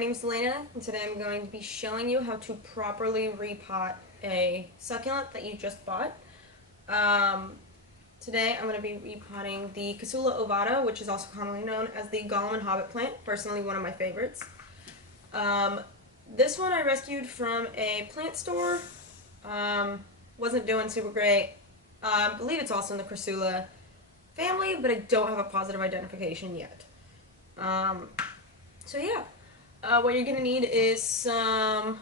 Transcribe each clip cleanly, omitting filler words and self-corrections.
name is Elena, and today I'm going to be showing you how to properly repot a succulent that you just bought. Today I'm going to be repotting the Cassula ovata, which is also commonly known as the Gollum and Hobbit plant, personally one of my favorites. This one I rescued from a plant store. Wasn't doing super great. I believe it's also in the Cassula family, but I don't have a positive identification yet. So yeah, what you're going to need is some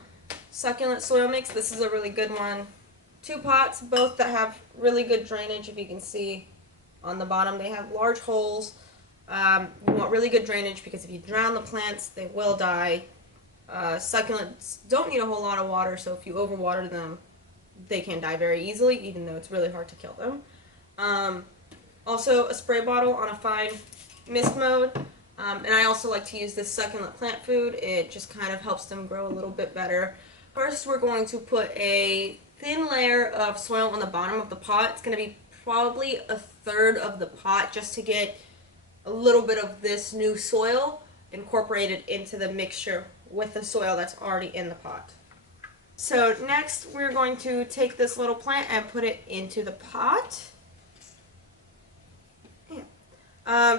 succulent soil mix. This is a really good one. 2 pots, both that have really good drainage. If you can see on the bottom, they have large holes. You want really good drainage because if you drown the plants, they will die. Succulents don't need a whole lot of water, so if you overwater them, they can die very easily, even though it's really hard to kill them. Also, a spray bottle on a fine mist mode. And I also like to use this succulent plant food. It just kind of helps them grow a little bit better. First, we're going to put a thin layer of soil on the bottom of the pot. It's going to be probably 1/3 of the pot just to get a little bit of this new soil incorporated into the mixture with the soil that's already in the pot. So next, we're going to take this little plant and put it into the pot.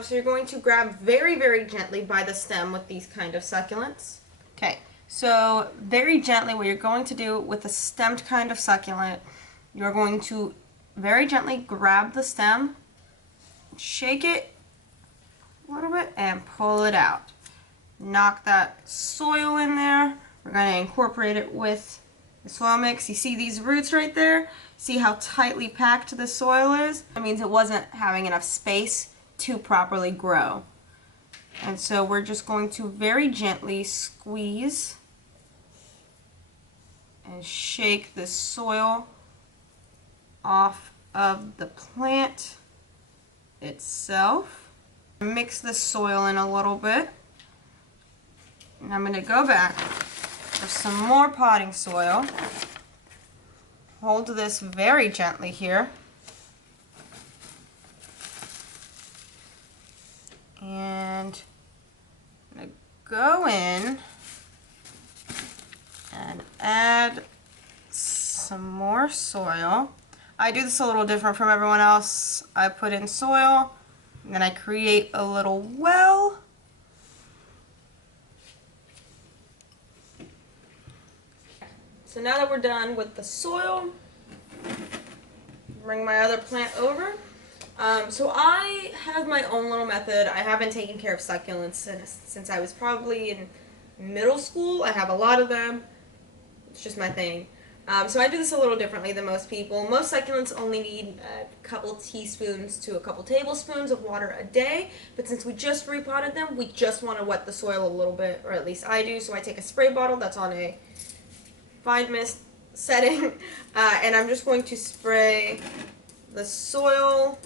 So you're going to grab very, very gently by the stem with these kind of succulents. Okay, so very gently, what you're going to do with the stemmed kind of succulent, you're going to very gently grab the stem, shake it a little bit, and pull it out. Knock that soil in there. We're going to incorporate it with the soil mix. You see these roots right there? See how tightly packed the soil is? That means it wasn't having enough space to properly grow. And so we're just going to very gently squeeze and shake the soil off of the plant itself. Mix the soil in a little bit. And I'm going to go back with some more potting soil. Hold this very gently here. And I'm going to go in and add some more soil. I do this a little different from everyone else. I put in soil, and then I create a little well. So now that we're done with the soil, bring my other plant over. So I have my own little method. I haven't taken care of succulents since I was probably in middle school. I have a lot of them. It's just my thing. So I do this a little differently than most people. Most succulents only need a couple teaspoons to a couple tablespoons of water a day. But since we just repotted them, we just want to wet the soil a little bit, or at least I do. So I take a spray bottle that's on a fine mist setting, and I'm just going to spray the soil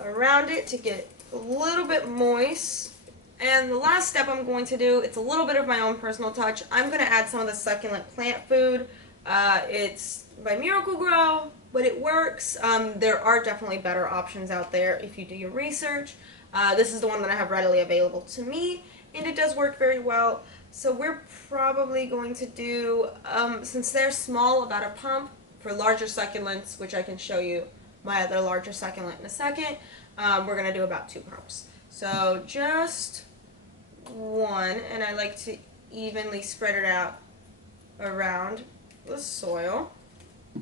around it to get a little bit moist. And the last step I'm going to do, it's a little bit of my own personal touch. I'm going to add some of the succulent plant food. It's by Miracle-Gro, but it works. There are definitely better options out there if you do your research. This is the one that I have readily available to me, and it does work very well. So we're probably going to do, since they're small, about a pump. For larger succulents, which I can show you my other larger succulent in a second, we're going to do about 2 pumps. So just 1, and I like to evenly spread it out around the soil.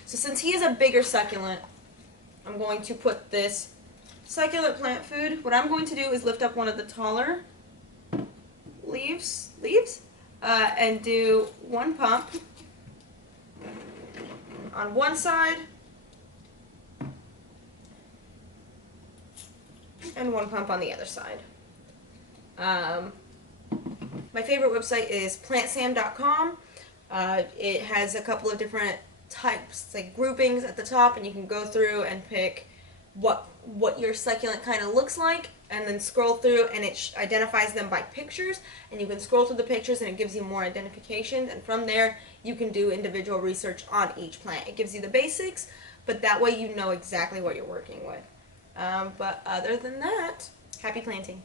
So since he is a bigger succulent, I'm going to put this succulent plant food. What I'm going to do is lift up one of the taller leaves, and do 1 pump on one side and 1 pump on the other side. My favorite website is plantsam.com. It has a couple of different types, like groupings at the top, and you can go through and pick what your succulent kind of looks like, and then scroll through, and it identifies them by pictures, and you can scroll through the pictures and it gives you more identifications, and from there you can do individual research on each plant. It gives you the basics, but that way you know exactly what you're working with. But other than that, happy planting.